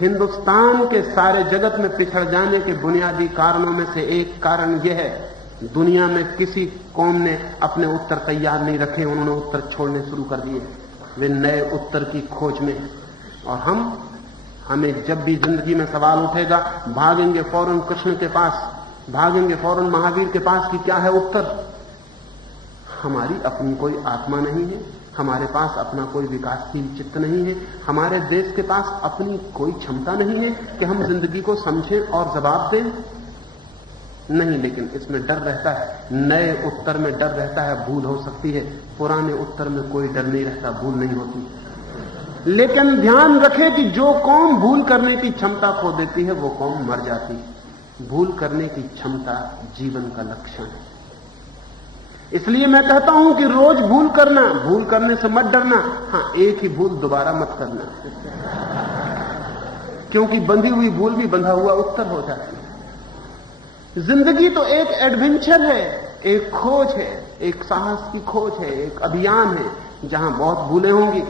हिंदुस्तान के सारे जगत में पिछड़ जाने के बुनियादी कारणों में से एक कारण यह है, दुनिया में किसी कौम ने अपने उत्तर तैयार नहीं रखे, उन्होंने उत्तर छोड़ने शुरू कर दिए। वे नए उत्तर की खोज में, और हमें जब भी जिंदगी में सवाल उठेगा, भागेंगे फौरन कृष्ण के पास, भागेंगे फौरन महावीर के पास कि क्या है उत्तर। हमारी अपनी कोई आत्मा नहीं है, हमारे पास अपना कोई विकासशील चित्त नहीं है, हमारे देश के पास अपनी कोई क्षमता नहीं है कि हम जिंदगी को समझें और जवाब दें। नहीं, लेकिन इसमें डर रहता है, नए उत्तर में डर रहता है, भूल हो सकती है। पुराने उत्तर में कोई डर नहीं रहता, भूल नहीं होती। लेकिन ध्यान रखें कि जो कौम भूल करने की क्षमता खो देती है वो कौम मर जाती है। भूल करने की क्षमता जीवन का लक्षण है। इसलिए मैं कहता हूं कि रोज भूल करना, भूल करने से मत डरना। हां, एक ही भूल दोबारा मत करना, क्योंकि बंधी हुई भूल भी बंधा हुआ उत्तर हो जाती है। जिंदगी तो एक एडवेंचर है, एक खोज है, एक साहस की खोज है, एक अभियान है जहां बहुत भूलें होंगी।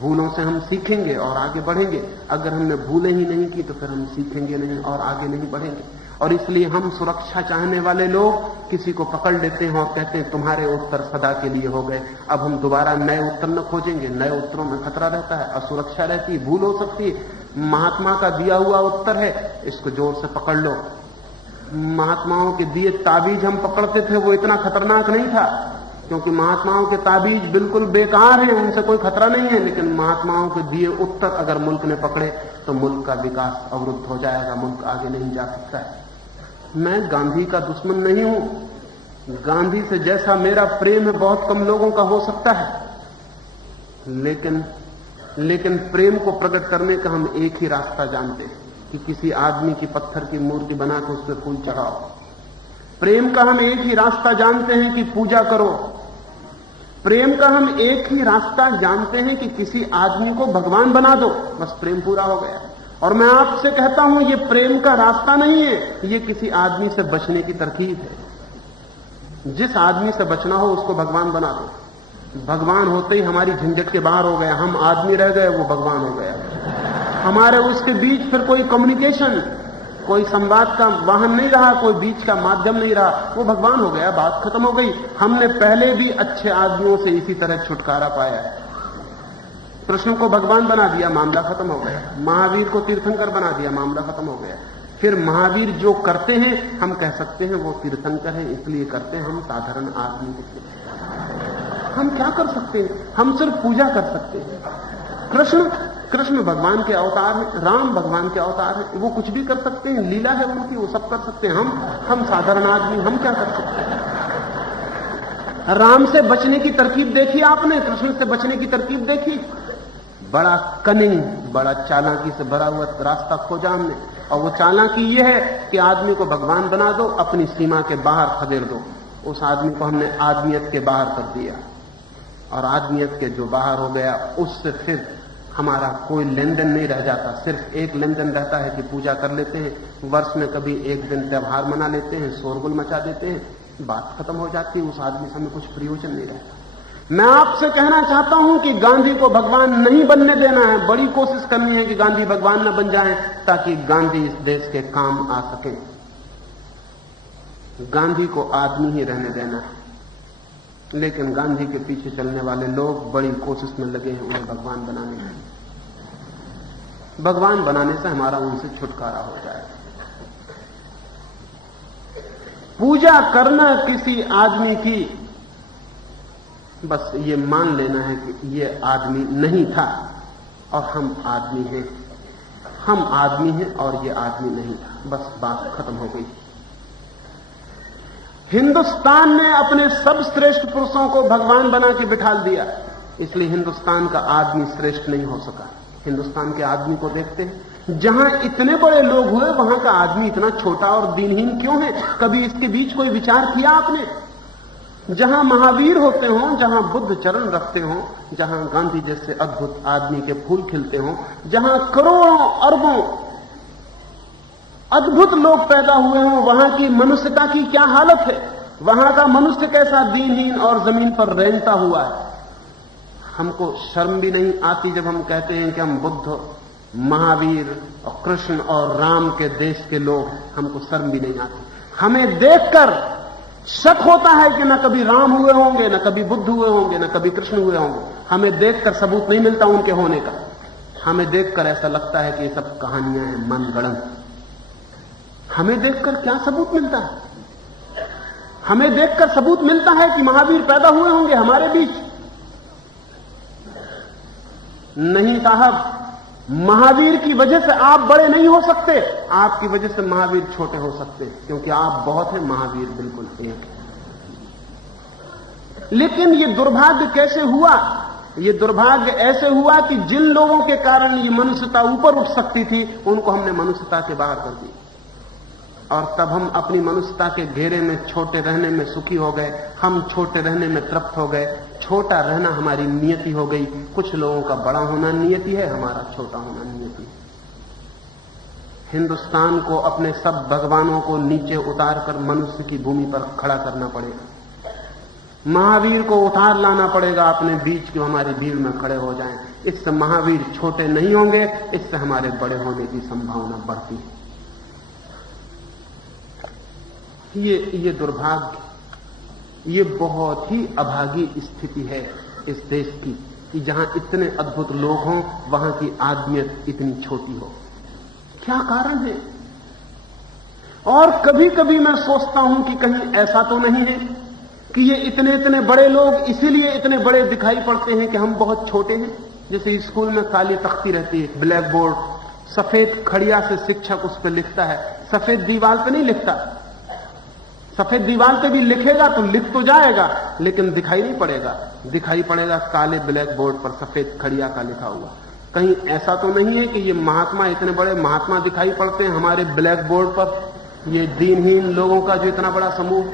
भूलों से हम सीखेंगे और आगे बढ़ेंगे। अगर हमने भूलें ही नहीं की तो फिर हम सीखेंगे नहीं और आगे नहीं बढ़ेंगे। और इसलिए हम सुरक्षा चाहने वाले लोग किसी को पकड़ लेते हैं और कहते हैं तुम्हारे उत्तर सदा के लिए हो गए, अब हम दोबारा नए उत्तर न खोजेंगे। नए उत्तरों में खतरा रहता है, असुरक्षा रहती है, भूल हो सकती है। महात्मा का दिया हुआ उत्तर है, इसको जोर से पकड़ लो। महात्माओं के दिए ताबीज हम पकड़ते थे, वो इतना खतरनाक नहीं था, क्योंकि महात्माओं के ताबीज बिल्कुल बेकार हैं, उनसे कोई खतरा नहीं है। लेकिन महात्माओं के दिए उत्तर अगर मुल्क ने पकड़े तो मुल्क का विकास अवरुद्ध हो जाएगा, मुल्क आगे नहीं जा सकता है। मैं गांधी का दुश्मन नहीं हूं। गांधी से जैसा मेरा प्रेम है बहुत कम लोगों का हो सकता है, लेकिन प्रेम को प्रकट करने का हम एक ही रास्ता जानते हैं कि किसी आदमी की पत्थर की मूर्ति बनाकर उस पर फूल चढ़ाओ। प्रेम का हम एक ही रास्ता जानते हैं कि पूजा करो। प्रेम का हम एक ही रास्ता जानते हैं कि किसी आदमी को भगवान बना दो, बस प्रेम पूरा हो गया। और मैं आपसे कहता हूं ये प्रेम का रास्ता नहीं है, ये किसी आदमी से बचने की तरकीब है। जिस आदमी से बचना हो उसको भगवान बना दो। भगवान होते ही हमारी झंझट के बाहर हो गया, हम आदमी रह गए, वो भगवान हो गया। हमारे उसके बीच फिर कोई कम्युनिकेशन, कोई संवाद का वाहन नहीं रहा, कोई बीच का माध्यम नहीं रहा, वो भगवान हो गया, बात खत्म हो गई। हमने पहले भी अच्छे आदमियों से इसी तरह छुटकारा पाया है। कृष्ण को भगवान बना दिया, मामला खत्म हो गया। महावीर को तीर्थंकर बना दिया, मामला खत्म हो गया। फिर महावीर जो करते हैं हम कह सकते हैं वो तीर्थंकर हैं, इसलिए करते हैं, हम साधारण आदमी हम क्या कर सकते हैं? हम सिर्फ पूजा कर सकते हैं। कृष्ण भगवान के अवतार हैं, राम भगवान के अवतार हैं, वो कुछ भी कर सकते हैं, लीला है उनकी, वो सब कर सकते हैं। हम साधारण आदमी हम क्या कर सकते हैं? राम से बचने की तरकीब देखी आपने, कृष्ण से बचने की तरकीब देखी। बड़ा कनिंग, बड़ा चालाकी से भरा हुआ रास्ता खोजा हमने, और वो चालाकी ये है कि आदमी को भगवान बना दो, अपनी सीमा के बाहर खदेड़ दो। उस आदमी को हमने आदमियत के बाहर कर दिया, और आदमियत के जो बाहर हो गया उससे फिर हमारा कोई लेन देन नहीं रह जाता। सिर्फ एक लेन देन रहता है कि पूजा कर लेते हैं, वर्ष में कभी एक दिन त्योहार मना लेते हैं, शोरगुल मचा देते हैं, बात खत्म हो जाती है। उस आदमी से हमें कुछ प्रयोजन नहीं रहता। मैं आपसे कहना चाहता हूं कि गांधी को भगवान नहीं बनने देना है, बड़ी कोशिश करनी है कि गांधी भगवान न बन जाएं, ताकि गांधी इस देश के काम आ सके। गांधी को आदमी ही रहने देना है, लेकिन गांधी के पीछे चलने वाले लोग बड़ी कोशिश में लगे हैं उन्हें भगवान बनाने में। भगवान बनाने से हमारा उनसे छुटकारा हो जाएगा। पूजा करना किसी आदमी की, बस ये मान लेना है कि ये आदमी नहीं था और हम आदमी हैं। हम आदमी हैं और ये आदमी नहीं था, बस बात खत्म हो गई। हिंदुस्तान ने अपने सब श्रेष्ठ पुरुषों को भगवान बना के बिठा दिया, इसलिए हिंदुस्तान का आदमी श्रेष्ठ नहीं हो सका। हिंदुस्तान के आदमी को देखते हैं, जहां इतने बड़े लोग हुए वहां का आदमी इतना छोटा और दीनहीन क्यों है? कभी इसके बीच कोई विचार किया आपने? जहां महावीर होते हों, जहां बुद्ध चरण रखते हों, जहां गांधी जैसे अद्भुत आदमी के फूल खिलते हों, जहां करोड़ों अरबों अद्भुत लोग पैदा हुए हों, वहां की मनुष्यता की क्या हालत है? वहां का मनुष्य कैसा दीनहीन और जमीन पर रेंगता हुआ है। हमको शर्म भी नहीं आती जब हम कहते हैं कि हम बुद्ध महावीर और कृष्ण और राम के देश के लोग, हमको शर्म भी नहीं आती। हमें देखकर शक होता है कि न कभी राम हुए होंगे, न कभी बुद्ध हुए होंगे, न कभी कृष्ण हुए होंगे। हमें देखकर सबूत नहीं मिलता उनके होने का। हमें देखकर ऐसा लगता है कि ये सब कहानियां हैं, मनगढ़ंत। हमें देखकर क्या सबूत मिलता है? हमें देखकर सबूत मिलता है कि महावीर पैदा हुए होंगे हमारे बीच। नहीं साहब, महावीर की वजह से आप बड़े नहीं हो सकते, आपकी वजह से महावीर छोटे हो सकते हैं, क्योंकि आप बहुत हैं, महावीर बिल्कुल एक है। लेकिन ये दुर्भाग्य कैसे हुआ? ये दुर्भाग्य ऐसे हुआ कि जिन लोगों के कारण ये मनुष्यता ऊपर उठ सकती थी, उनको हमने मनुष्यता से बाहर कर दी, और तब हम अपनी मनुष्यता के घेरे में छोटे रहने में सुखी हो गए। हम छोटे रहने में तृप्त हो गए। छोटा रहना हमारी नियति हो गई। कुछ लोगों का बड़ा होना नियति है, हमारा छोटा होना नियति है। हिंदुस्तान को अपने सब भगवानों को नीचे उतारकर मनुष्य की भूमि पर खड़ा करना पड़ेगा। महावीर को उतार लाना पड़ेगा अपने बीच, कि हमारी भीड़ में खड़े हो जाएं। इससे महावीर छोटे नहीं होंगे, इससे हमारे बड़े होने की संभावना बढ़ती है। ये दुर्भाग्य, ये बहुत ही अभागी स्थिति है इस देश की, कि जहां इतने अद्भुत लोग हों, वहां की आदमियत इतनी छोटी हो। क्या कारण है? और कभी कभी मैं सोचता हूं कि कहीं ऐसा तो नहीं है कि ये इतने इतने बड़े लोग इसीलिए इतने बड़े दिखाई पड़ते हैं कि हम बहुत छोटे हैं। जैसे स्कूल में काली तख्ती रहती है, ब्लैक बोर्ड, सफेद खड़िया से शिक्षक उस पर लिखता है, सफेद दीवार पे नहीं लिखता। सफेद दीवार पे भी लिखेगा तो लिख तो जाएगा, लेकिन दिखाई नहीं पड़ेगा। दिखाई पड़ेगा काले ब्लैक बोर्ड पर सफेद खड़िया का लिखा हुआ। कहीं ऐसा तो नहीं है कि ये महात्मा, इतने बड़े महात्मा दिखाई पड़ते हैं हमारे ब्लैक बोर्ड पर? ये दीनहीन लोगों का जो इतना बड़ा समूह,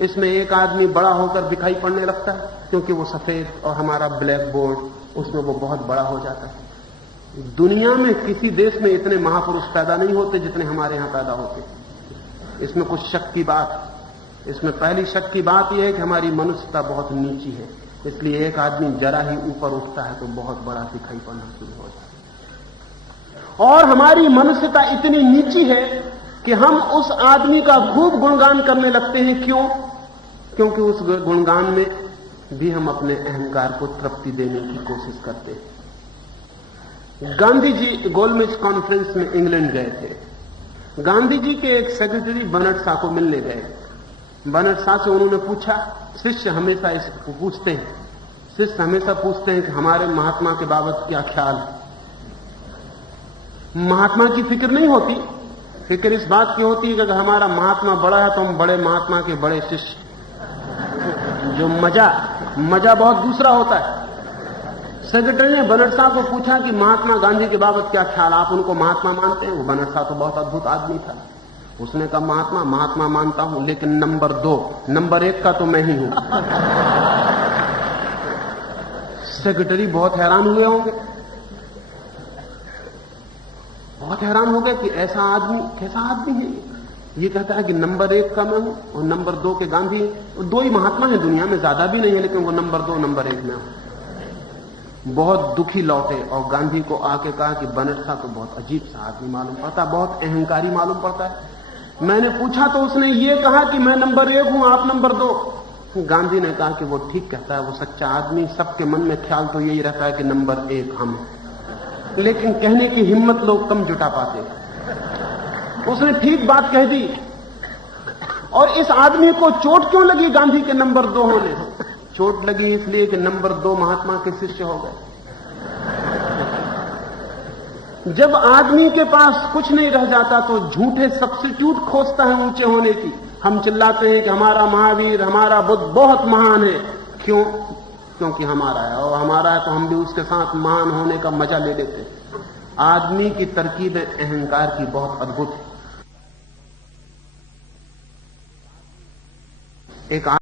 इसमें एक आदमी बड़ा होकर दिखाई पड़ने लगता है, क्योंकि वो सफेद और हमारा ब्लैक बोर्ड, उसमें वो बहुत बड़ा हो जाता है। दुनिया में किसी देश में इतने महापुरुष पैदा नहीं होते जितने हमारे यहां पैदा होते। इसमें कुछ शक की बात, इसमें पहली शक की बात यह है कि हमारी मनुष्यता बहुत नीची है, इसलिए एक आदमी जरा ही ऊपर उठता है तो बहुत बड़ा दिखाई पड़ना शुरू हो जाता है। और हमारी मनुष्यता इतनी नीची है कि हम उस आदमी का खूब गुणगान करने लगते हैं। क्यों? क्योंकि उस गुणगान में भी हम अपने अहंकार को तृप्ति देने की कोशिश करते हैं। गांधी जी गोलमेज कॉन्फ्रेंस में इंग्लैंड गए थे। गांधी जी के एक सेक्रेटरी बनट शाह को मिलने गए। बनट शाह से उन्होंने पूछा, शिष्य हमेशा इसको पूछते हैं, शिष्य हमेशा पूछते हैं कि हमारे महात्मा के बाबत क्या ख्याल है। महात्मा की फिक्र नहीं होती, फिक्र इस बात की होती है कि अगर हमारा महात्मा बड़ा है तो हम बड़े महात्मा के बड़े शिष्य। जो मजा बहुत दूसरा होता है। सेक्रेटरी ने बनट शाह को पूछा कि महात्मा गांधी के बाबत क्या ख्याल, आप उनको महात्मा मानते हैं? वो बनट शाह तो बहुत अद्भुत आदमी था। उसने कहा, महात्मा मानता हूं, लेकिन नंबर 2, नंबर 1 का तो मैं ही हूं। सेक्रेटरी बहुत हैरान हुए होंगे, बहुत हैरान हो गए कि ऐसा आदमी, कैसा आदमी है ये कहता है कि नंबर 1 का मैं हूं और नंबर 2 के गांधी हैं। 2 ही महात्मा हैं दुनिया में, ज्यादा भी नहीं है, लेकिन वो नंबर 2 नंबर 1 में हूं। बहुत दुखी लौटे और गांधी को आके कहा कि बनट शाह तो बहुत अजीब सा आदमी मालूम पड़ता, बहुत अहंकारी मालूम पड़ता है। मैंने पूछा तो उसने ये कहा कि मैं नंबर 1 हूं, आप नंबर 2। गांधी ने कहा कि वो ठीक कहता है, वो सच्चा आदमी। सबके मन में ख्याल तो यही रहता है कि नंबर 1 हम, लेकिन कहने की हिम्मत लोग कम जुटा पाते। उसने ठीक बात कह दी। और इस आदमी को चोट क्यों लगी गांधी के नंबर 2 होने से? चोट लगी इसलिए कि नंबर 2 महात्मा के शिष्य हो गए। जब आदमी के पास कुछ नहीं रह जाता तो झूठे सब्स्टिट्यूट खोजता है ऊंचे होने की। हम चिल्लाते हैं कि हमारा महावीर, हमारा बुद्ध बहुत महान है। क्यों? क्योंकि हमारा है, और हमारा है तो हम भी उसके साथ महान होने का मजा ले लेते हैं। आदमी की तरकीबें अहंकार की बहुत अद्भुत है। एक